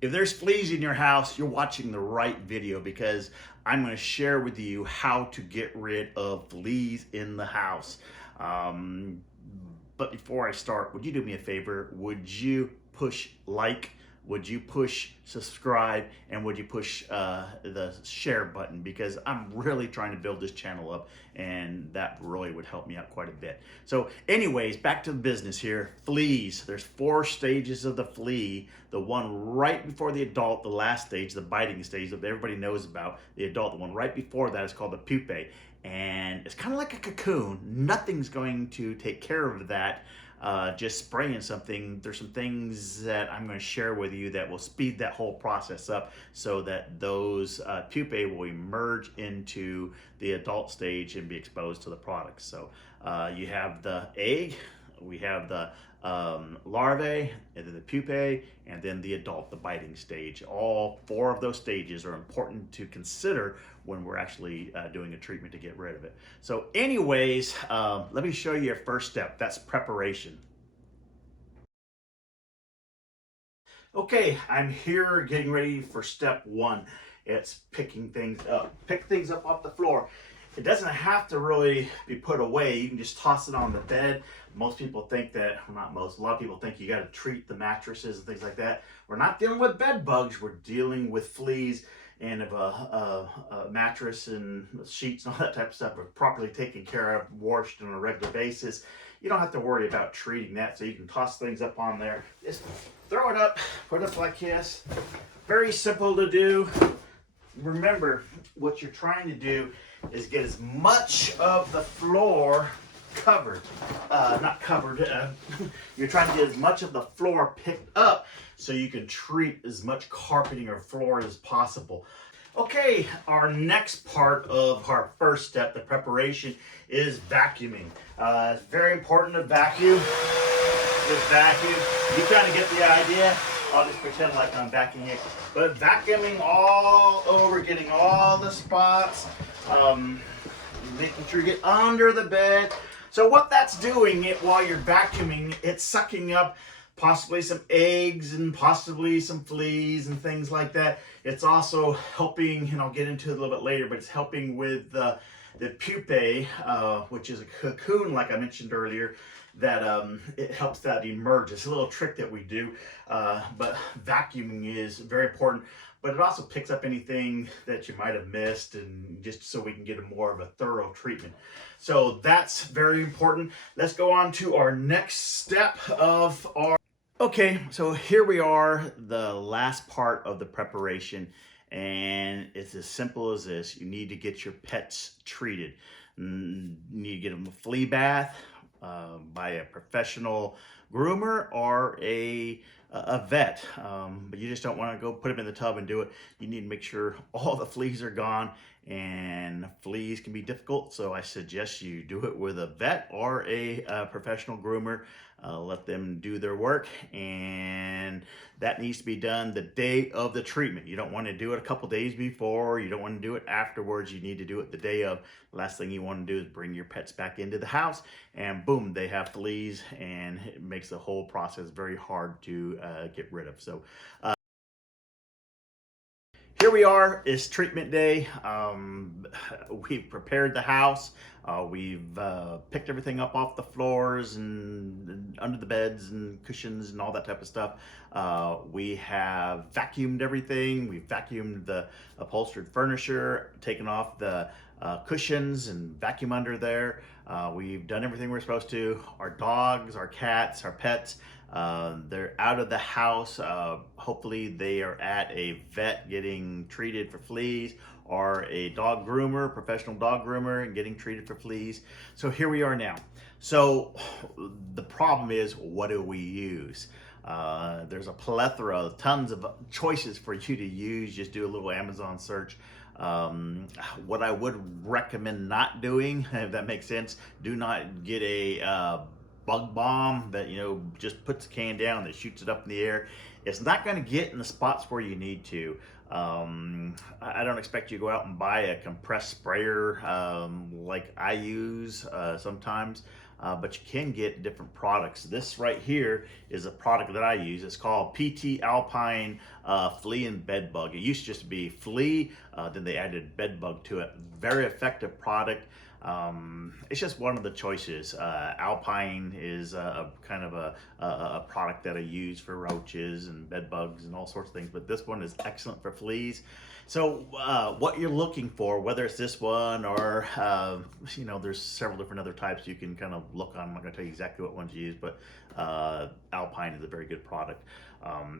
If there's fleas in your house, you're watching the right video because I'm going to share with you how to get rid of fleas in the house. Um, but before I start, would you do me a favor? Would you push like? Would you push subscribe? And would you push the share button? Because I'm really trying to build this channel up, and that really would help me out quite a bit. So anyways, back to the business here. Fleas. There's 4 stages of the flea. The one right before the adult, the last stage, the biting stage that everybody knows about. The adult, the one right before that is called the pupae. And it's kind of like a cocoon. Nothing's going to take care of that. Just spraying something. There's some things that I'm going to share with you that will speed that whole process up so that those pupae will emerge into the adult stage and be exposed to the product. So you have the egg, we have the larvae, and then the pupae, and then the adult, the biting stage. All 4 of those stages are important to consider when we're actually doing a treatment to get rid of it. So anyways, let me show you your first step. That's preparation. Okay, I'm here getting ready for step 1. It's picking things up. Pick things up off the floor. It doesn't have to really be put away. You can just toss it on the bed. Most people think that, well, not most, a lot of people think you got to treat the mattresses and things like that. We're not dealing with bed bugs. We're dealing with fleas. And if a mattress and sheets and all that type of stuff are properly taken care of, washed on a regular basis, you don't have to worry about treating that. So you can toss things up on there. Just throw it up, put it up like this. Very simple to do. Remember, what you're trying to do is get as much of the floor covered, not covered, you're trying to get as much of the floor picked up so you can treat as much carpeting or floor as possible. Okay, our next part of our first step, the preparation, is vacuuming. It's very important to vacuum. Just vacuum. You kind of get the idea. I'll just pretend like I'm vacuuming it. But vacuuming all over, getting all the spots, making sure you get under the bed. So what that's doing, while you're vacuuming, it's sucking up possibly some eggs and possibly some fleas and things like that. It's also helping, and I'll get into it a little bit later, but it's helping with the pupae, which is a cocoon, like I mentioned earlier, that it helps that emerge. It's a little trick that we do, but vacuuming is very important. But it also picks up anything that you might have missed, and just so we can get a more of a thorough treatment. So that's very important. Let's go on to our next step of our... Okay, so here we are, the last part of the preparation, and it's as simple as this. You need to get your pets treated. You need to get them a flea bath by a professional groomer or a vet, but you just don't want to go put them in the tub and do it. You need to make sure all the fleas are gone, and fleas can be difficult, so I suggest you do it with a vet or a professional groomer. Let them do their work, and that needs to be done the day of the treatment. You don't want to do it a couple days before. You don't want to do it afterwards. You need to do it the day of. Last thing you want to do is bring your pets back into the house, and boom, they have fleas, and it makes the whole process very hard to get rid of. So here we are, it's treatment day. We've prepared the house. We've picked everything up off the floors and under the beds and cushions and all that type of stuff. We have vacuumed everything. We've vacuumed the upholstered furniture, taken off the cushions and vacuum under there. We've done everything we're supposed to. Our dogs, our cats, our pets, they're out of the house. Hopefully they are at a vet getting treated for fleas, or a dog groomer, professional dog groomer, and getting treated for fleas. So here we are now. So the problem is, what do we use? There's a plethora, tons of choices for you to use. Just do a little Amazon search. What I would recommend not doing, if that makes sense, do not get a bug bomb that, just puts the can down, that shoots it up in the air. It's not going to get in the spots where you need to. I don't expect you to go out and buy a compressed sprayer like I use sometimes. but you can get different products. This right here is a product that I use. It's called PT Alpine Flea and Bed Bug. It used to just be Flea, then they added Bed Bug to it. Very effective product. It's just one of the choices. Alpine is a kind of a product that I use for roaches and bed bugs and all sorts of things, but this one is excellent for fleas. So what you're looking for, whether it's this one or you know, there's several different other types you can kind of look on. I'm not going to tell you exactly what ones to use, but Alpine is a very good product.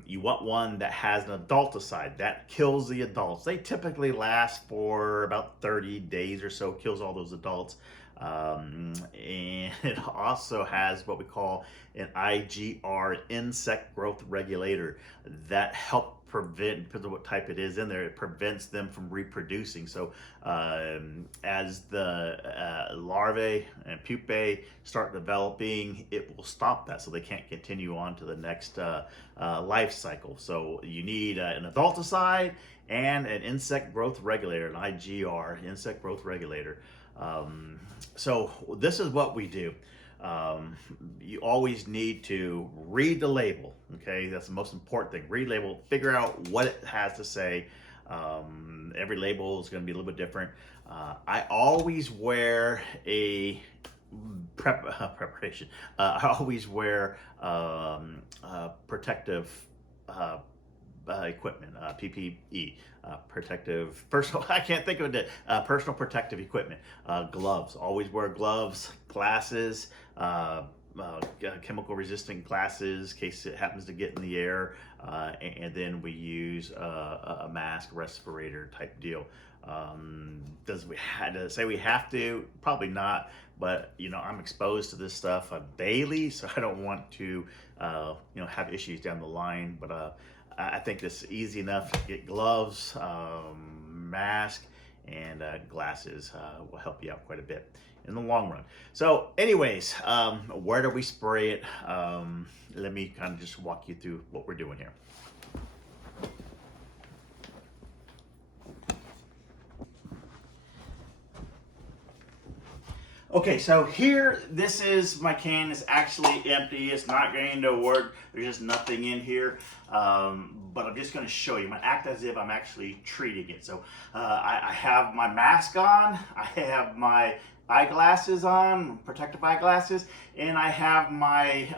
You want one that has an adulticide that kills the adults. They typically last for about 30 days or so, kills all those adults. And it also has what we call an IGR, insect growth regulator, that help prevent, because of what type it is in there, it prevents them from reproducing. So as the larvae and pupae start developing, it will stop that, so they can't continue on to the next life cycle. So you need an adulticide and an insect growth regulator, an IGR, insect growth regulator. So this is what we do. You always need to read the label. Okay, that's the most important thing. Read label, figure out what it has to say. Every label is going to be a little bit different. I always wear a preparation. I always wear protective equipment, PPE, protective personal. I can't think of it. Personal protective equipment, gloves. Always wear gloves, glasses, chemical resistant glasses in case it happens to get in the air, and then we use a mask, respirator type deal. Does we had to say we have to? Probably not. But you know, I'm exposed to this stuff daily, so I don't want to you know, have issues down the line. But I think it's easy enough to get gloves, mask, and glasses will help you out quite a bit in the long run. So anyways, where do we spray it? Let me kind of just walk you through what we're doing here. Okay, so here, this is my can. It's actually empty. It's not going to work. There's just nothing in here. But I'm just going to show you. I'm going to act as if I'm actually treating it. So I have my mask on. I have my eyeglasses on, protective eyeglasses, and I have my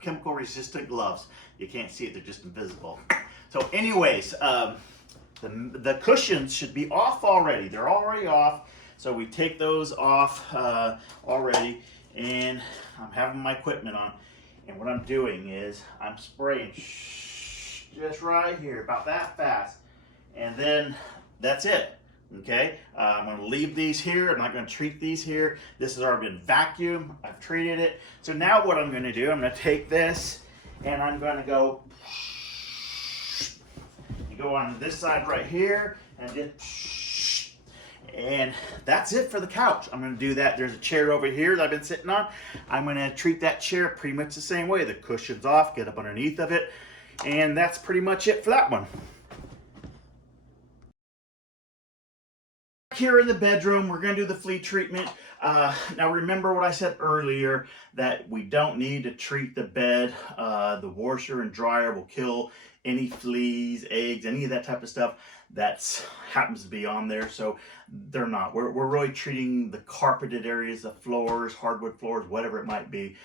chemical resistant gloves. You can't see it. They're just invisible. So anyways, the cushions should be off already. They're already off. So we take those off already, and I'm having my equipment on. And what I'm doing is I'm spraying just right here, about that fast. And then that's it, okay? I'm gonna leave these here. I'm not gonna treat these here. This has already been vacuumed. I've treated it. So now what I'm gonna do, I'm gonna take this and I'm gonna go on this side right here and just, and that's it for the couch. I'm going to do that. There's a chair over here that I've been sitting on. I'm going to treat that chair pretty much the same way. The cushion's off, get up underneath of it, and that's pretty much it for that one. Here in the bedroom, we're going to do the flea treatment. Now remember what I said earlier, that we don't need to treat the bed. The washer and dryer will kill any fleas, eggs, any of that type of stuff that happens to be on there. So they're not. We're really treating the carpeted areas, the floors, hardwood floors, whatever it might be.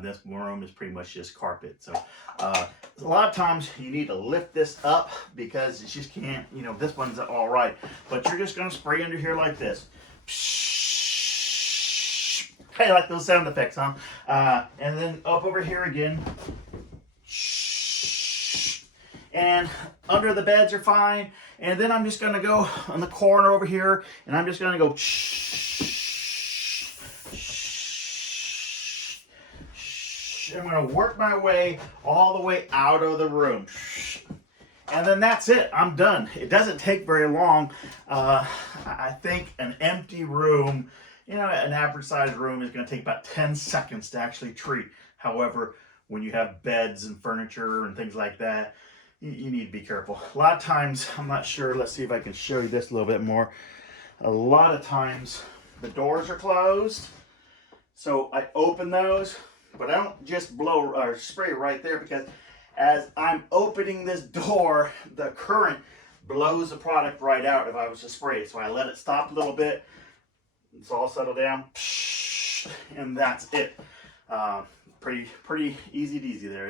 This room is pretty much just carpet. So a lot of times you need to lift this up because it just can't, you know, this one's all right. But you're just going to spray under here like this. Hey, like those sound effects, huh? And then up over here again. And under the beds are fine. And then I'm just going to go on the corner over here, and I'm just going to go I'm going to work my way all the way out of the room. And then that's it. I'm done. It doesn't take very long. I think an empty room, you know, an average sized room is going to take about 10 seconds to actually treat. However, when you have beds and furniture and things like that, you need to be careful. A lot of times, I'm not sure, let's see if I can show you this a little bit more. A lot of times, the doors are closed, So I open those, but I don't just blow or spray right there, because as I'm opening this door, the current blows the product right out if I was to spray it. So I let it stop a little bit. It's all settled down, and that's it. Pretty easy-peasy there.